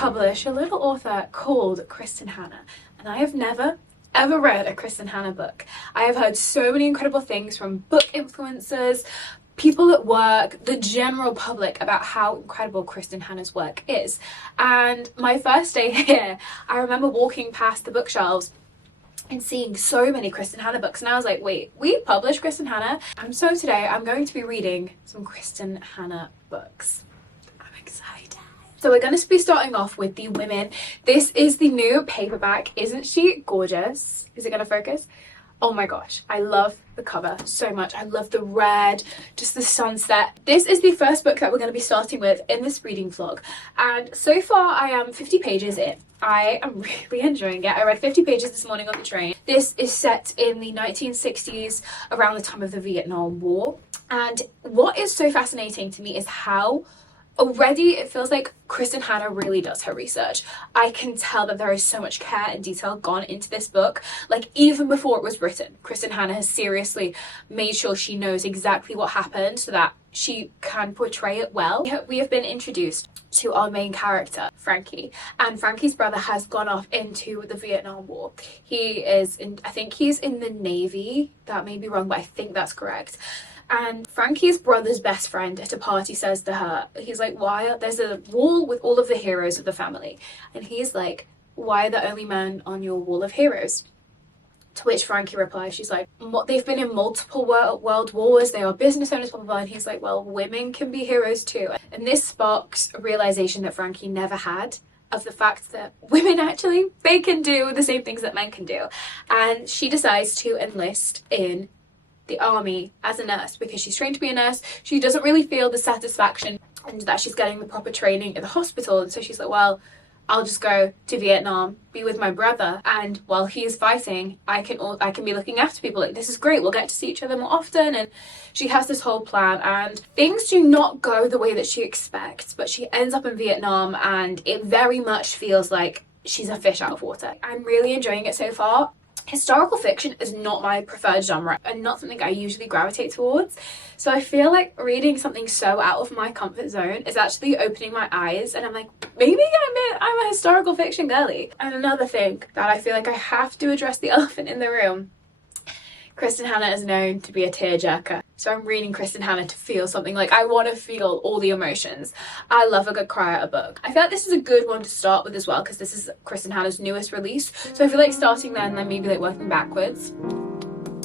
publish a little author called Kristin Hannah, and I have never ever read a Kristin Hannah book. I have heard so many incredible things from book influencers, people at work, the general public about how incredible Kristin Hannah's work is. And my first day here, I remember walking past the bookshelves and seeing so many Kristin Hannah books, and I was like, wait, we published Kristin Hannah? And so today I'm going to be reading some Kristin Hannah books. I'm excited. So we're going to be starting off with The Women. This is the new paperback. Isn't she gorgeous? Is it going to focus? Oh my gosh, I love the cover so much. I love the red, just the sunset. This is the first book that we're going to be starting with in this reading vlog. And so far I am 50 pages in. I am really enjoying it. I read 50 pages this morning on the train. This is set in the 1960s, around the time of the Vietnam War. And what is so fascinating to me is how already it feels like Kristin Hannah really does her research. I can tell that there is so much care and detail gone into this book. Like, even before it was written, Kristin Hannah has seriously made sure she knows exactly what happened so that she can portray it well. We have been introduced to our main character, Frankie, and Frankie's brother has gone off into the Vietnam War. He is in, I think he's in the Navy. That may be wrong, but I think that's correct. And Frankie's brother's best friend at a party says to her, he's like, why? There's a wall with all of the heroes of the family. And he's like, why are the only men on your wall of heroes? To which Frankie replies, she's like, they've been in multiple world wars, they are business owners, blah, blah, blah. And he's like, well, women can be heroes too. And this sparks a realization that Frankie never had of the fact that women actually, they can do the same things that men can do. And she decides to enlist in the army as a nurse because she's trained to be a nurse. She doesn't really feel the satisfaction and that she's getting the proper training in the hospital, and so she's like, well, I'll just go to Vietnam, be with my brother, and while he's fighting, I can be looking after people. Like, this is great, we'll get to see each other more often. And she has this whole plan, and things do not go the way that she expects, but she ends up in Vietnam and it very much feels like she's a fish out of water. I'm really enjoying it so far. Historical fiction is not my preferred genre and not something I usually gravitate towards. So I feel like reading something so out of my comfort zone is actually opening my eyes, and I'm like, maybe I'm a historical fiction girly. And another thing that I feel like I have to address, the elephant in the room. Kristin Hannah is known to be a tearjerker. So I'm reading Kristin Hannah to feel something. Like, I want to feel all the emotions. I love a good cry at a book. I feel like this is a good one to start with as well, because this is Kristin Hannah's newest release. So I feel like starting there and then maybe like working backwards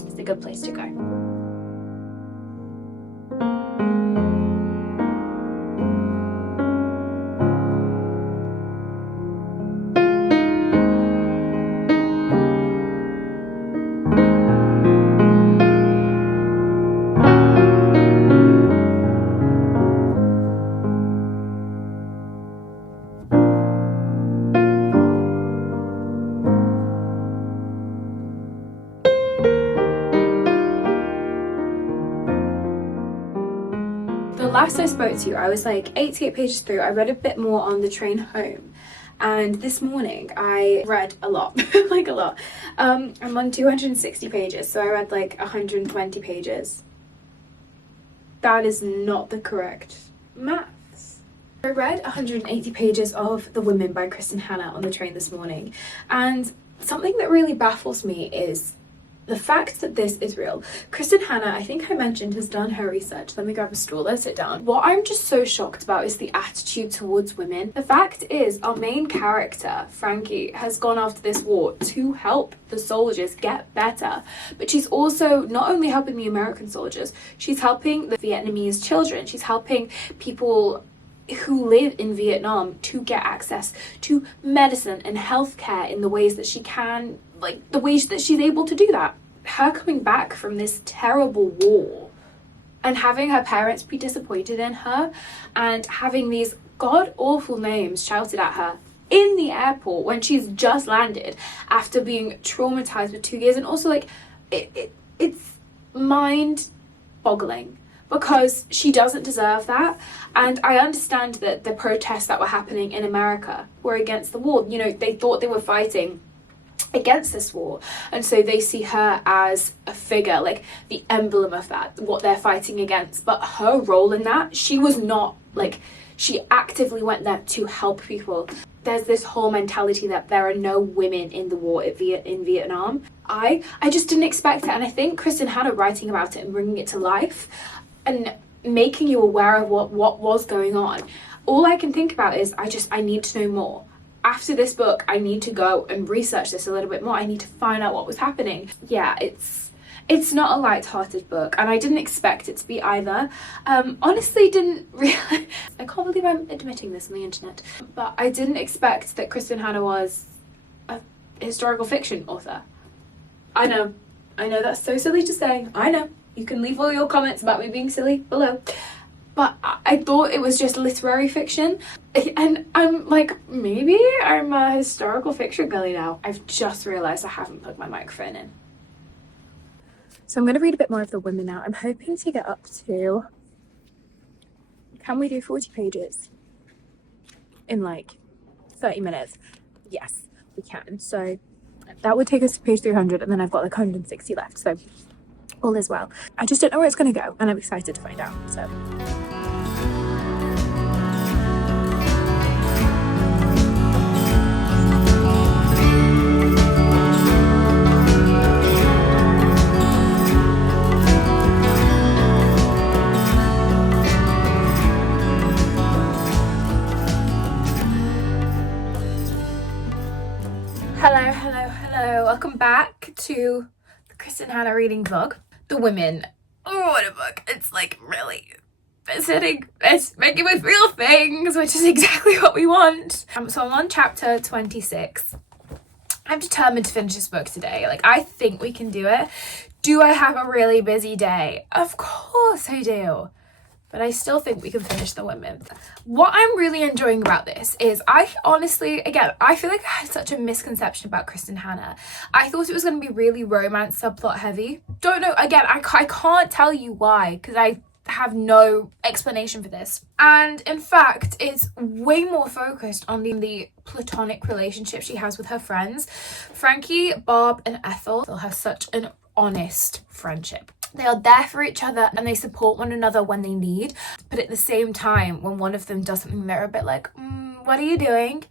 is a good place to go. Last I spoke to you, I was like 88 pages through. I read a bit more on the train home, and this morning I read a lot. Like a lot. I'm on 260 pages, so I read like 120 pages. That is not the correct maths. I read 180 pages of The Women by Kristin Hannah on the train this morning, and something that really baffles me is the fact that this is real. Kristin Hannah, I think I mentioned, has done her research. Let me grab a stool, let's sit down. What I'm just so shocked about is the attitude towards women. The fact is, our main character, Frankie, has gone after this war to help the soldiers get better. But she's also not only helping the American soldiers, she's helping the Vietnamese children. She's helping people who live in Vietnam to get access to medicine and healthcare in the ways that she can, like the ways that she's able to do that. Her coming back from this terrible war and having her parents be disappointed in her and having these god-awful names shouted at her in the airport when she's just landed after being traumatized for 2 years. And also, like, it's mind-boggling, because she doesn't deserve that. And I understand that the protests that were happening in America were against the war. You know, they thought they were fighting against this war, and so they see her as a figure, like the emblem of that, what they're fighting against. But her role in that, she was not, like, she actively went there to help people. there's this whole mentality that there are no women in the war in Vietnam. I just didn't expect it, and I think Kristin Hannah writing about it and bringing it to life and making you aware of what was going on. All I can think about is I need to know more. After this book, I need to go and research this a little bit more. I need to find out what was happening. Yeah, it's not a light-hearted book, and I didn't expect it to be either. Honestly, didn't really. I can't believe I'm admitting this on the internet, but I didn't expect that Kristin Hannah was a historical fiction author. I know that's so silly to say. I know. You can leave all your comments about me being silly below. But I thought it was just literary fiction. And I'm like, maybe I'm a historical fiction girly now. I've just realised I haven't plugged my microphone in. So I'm going to read a bit more of The Women now. I'm hoping to get up to... Can we do 40 pages in like 30 minutes? Yes, we can. So that would take us to page 300, and then I've got like 160 left. So all is well. I just don't know where it's going to go, and I'm excited to find out. So... Hello. Welcome back to the Kristin Hannah reading vlog. The Women. Oh, what a book. It's like really it's making me feel things, which is exactly what we want. So I'm on chapter 26. I'm determined to finish this book today. Like, I think we can do it. Do I have a really busy day? Of course I do. But I still think we can finish The Women. What I'm really enjoying about this is I honestly, again, I feel like I had such a misconception about Kristin Hannah. I thought it was going to be really romance subplot heavy. Don't know, again, I can't tell you why, because I have no explanation for this. And in fact, it's way more focused on the platonic relationship she has with her friends. Frankie, Bob, and Ethel have such an honest friendship. They are there for each other and they support one another when they need. But at the same time, when one of them does something, they're a bit like, what are you doing?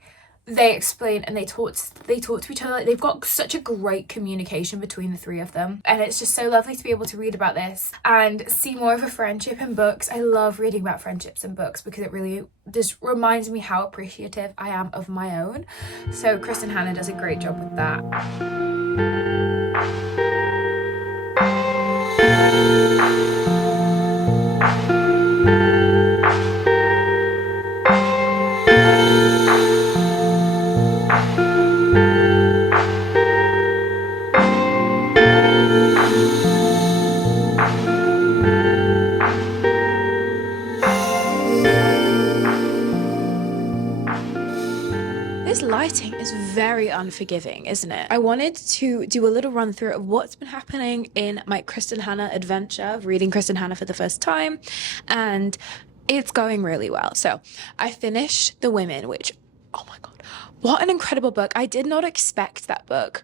They explain and they talk to each other. They've got such a great communication between the three of them. And it's just so lovely to be able to read about this and see more of a friendship in books. I love reading about friendships in books because it really just reminds me how appreciative I am of my own. So Kristin Hannah does a great job with that. This lighting is very unforgiving, isn't it? I wanted to do a little run through of what's been happening in my Kristin Hannah adventure of reading Kristin Hannah for the first time, and it's going really well. So I finished The Women, which, oh my god, what an incredible book. I did not expect that book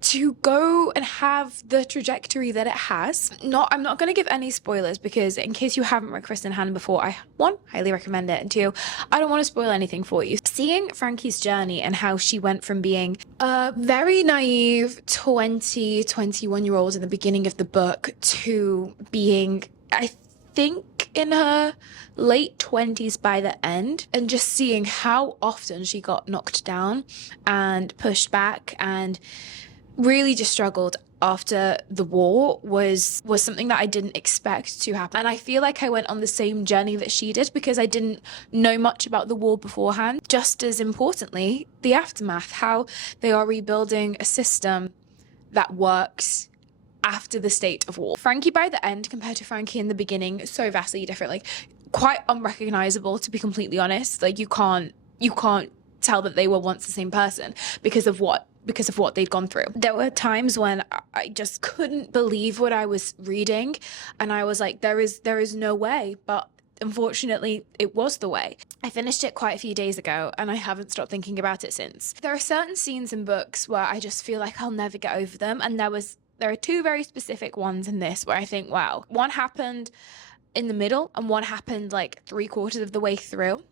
to go and have the trajectory that it has. I'm not going to give any spoilers because in case you haven't read Kristin Hannah before, I, one, highly recommend it, and two, I don't want to spoil anything for you. Seeing Frankie's journey and how she went from being a very naive 21-year-old in the beginning of the book to being, I think, in her late 20s by the end, and just seeing how often she got knocked down and pushed back and really just struggled after the war was something that I didn't expect to happen. And I feel like I went on the same journey that she did because I didn't know much about the war beforehand. Just as importantly, the aftermath, how they are rebuilding a system that works after the state of war. Frankie by the end compared to Frankie in the beginning, so vastly different, like quite unrecognizable, to be completely honest. Like you can't tell that they were once the same person because of what they'd gone through. There were times when I just couldn't believe what I was reading, and I was like, there is no way, but unfortunately it was the way. I finished it quite a few days ago and I haven't stopped thinking about it since. There are certain scenes in books where I just feel like I'll never get over them, and there are two very specific ones in this where I think, wow, one happened in the middle and one happened like 3/4 of the way through.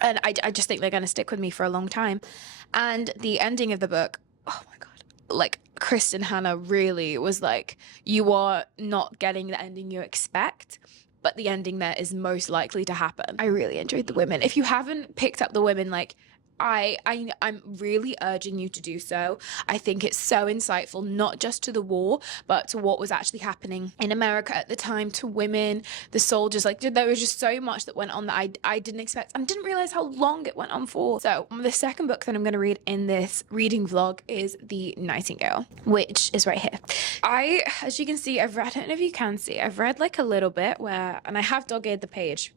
And I just think they're going to stick with me for a long time. And the ending of the book, oh my God, like Kristin Hannah really was like, you are not getting the ending you expect, but the ending there is most likely to happen. I really enjoyed the women. If you haven't picked up the women, like, I'm really urging you to do so. I think it's so insightful, not just to the war, but to what was actually happening in America at the time, to women, the soldiers. Like, there was just so much that went on that I didn't expect and didn't realize how long it went on for. So the second book that I'm going to read in this reading vlog is The Nightingale, which is right here. As you can see, I don't know if you can see, I've read like a little bit and I have dog-eared the page.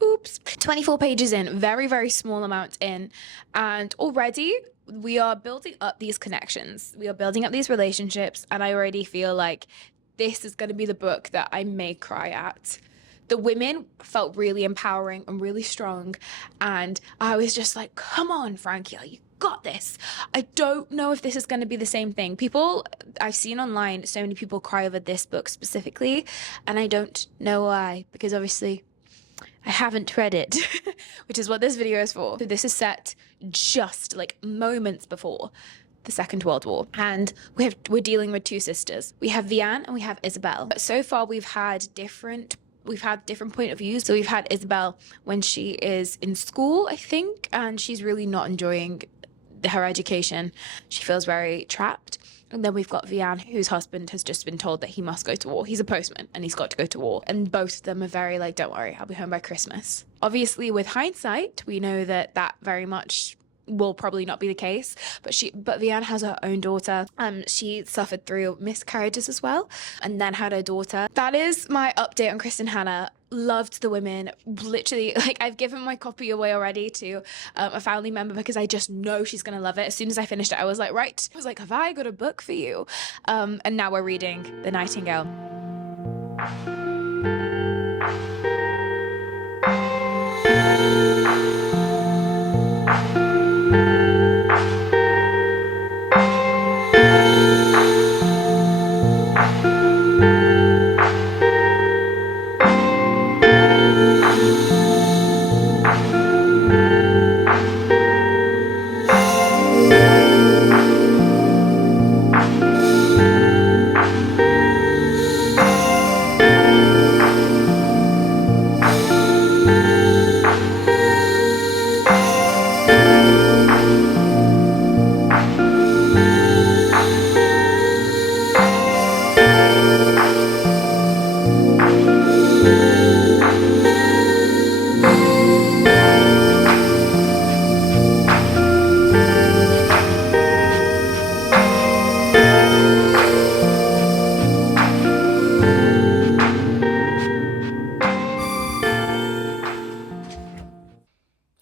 Oops. 24 pages in, very, very small amount in. And already we are building up these connections. We are building up these relationships. And I already feel like this is going to be the book that I may cry at. The women felt really empowering and really strong. And I was just like, come on, Frankie, you got this. I don't know if this is going to be the same thing. I've seen online, so many people cry over this book specifically. And I don't know why, because obviously I haven't read it, which is what this video is for. So this is set just like moments before the Second World War. And we're dealing with two sisters. We have Vianne and we have Isabel. But so far we've had different point of views. So we've had Isabel when she is in school, I think, and she's really not enjoying her education. She feels very trapped. And then we've got Vianne, whose husband has just been told that he must go to war. He's a postman and he's got to go to war. And both of them are very like, don't worry, I'll be home by Christmas. Obviously, with hindsight, we know that very much will probably not be the case. But Vianne has her own daughter. She suffered through miscarriages as well, and then had her daughter. That is my update on Kristin Hannah. Loved the women. Literally, like, I've given my copy away already to a family member because I just know she's gonna love it. As soon as I finished it, I was like, right. I was like, have I got a book for you? And now we're reading The Nightingale.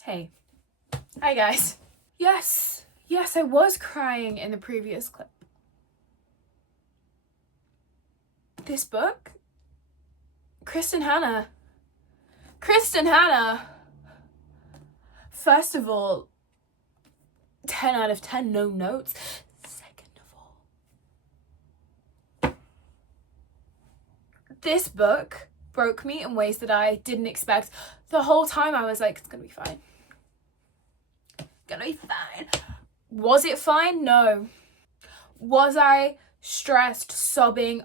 Hey. Hi guys. Yes, I was crying in the previous clip. This book? Kristin Hannah. First of all, 10 out of 10, no notes. Second of all, this book broke me in ways that I didn't expect. The whole time I was like, it's gonna be fine. Was it fine? No. Was I stressed, sobbing,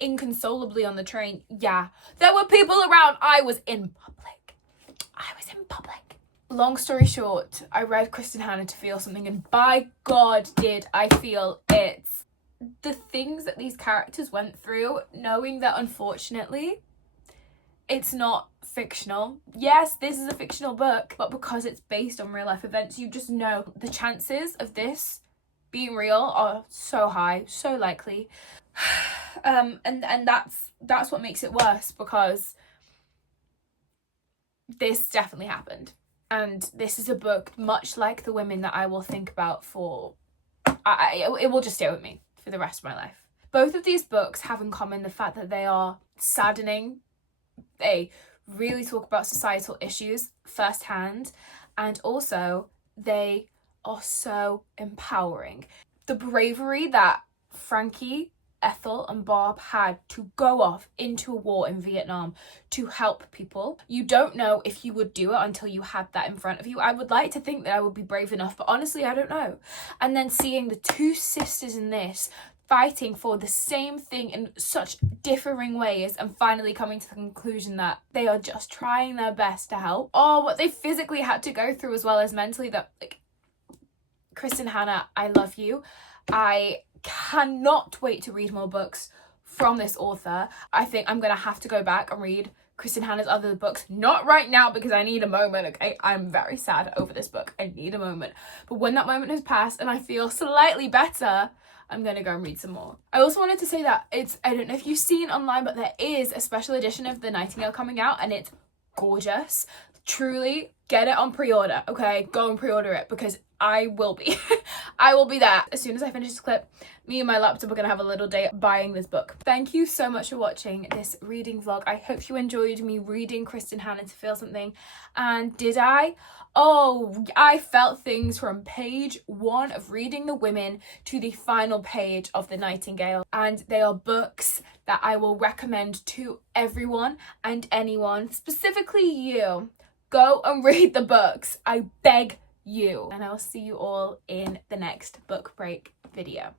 inconsolably on the train? Yeah. There were people around. I was in public. Long story short, I read Kristin Hannah to feel something, and by God did I feel it. The things that these characters went through, knowing that unfortunately it's not fictional. Yes, this is a fictional book, but because it's based on real life events, you just know the chances of this being real are so high, so likely. And that's what makes it worse, because this definitely happened. And this is a book much like The Women that I will think about it will just stay with me for the rest of my life. Both of these books have in common the fact that they are saddening. They really talk about societal issues firsthand, and also they are so empowering. The bravery that Frankie Ethel and Bob had to go off into a war in Vietnam to help people. You don't know if you would do it until you had that in front of you. I would like to think that I would be brave enough, but honestly, I don't know. And then seeing the two sisters in this fighting for the same thing in such differing ways and finally coming to the conclusion that they are just trying their best to help. Oh, what they physically had to go through as well as mentally. That, like, Kristin Hannah, I love you. I cannot wait to read more books from this author. I think I'm gonna have to go back and read Kristin Hannah's other books. Not right now because I need a moment, okay? I'm very sad over this book. I need a moment. But when that moment has passed and I feel slightly better, I'm gonna go and read some more. I also wanted to say that I don't know if you've seen online, but there is a special edition of The Nightingale coming out and it's gorgeous. Truly, get it on pre-order, okay? Go and pre-order it because I will be. I will be there. As soon as I finish this clip, me and my laptop are gonna have a little day buying this book. Thank you so much for watching this reading vlog. I hope you enjoyed me reading Kristin Hannah to feel something. And did I? Oh, I felt things from page 1 of Reading the Women to the final page of The Nightingale. And they are books that I will recommend to everyone and anyone, specifically you. Go and read the books. I beg you. And I will see you all in the next book break video.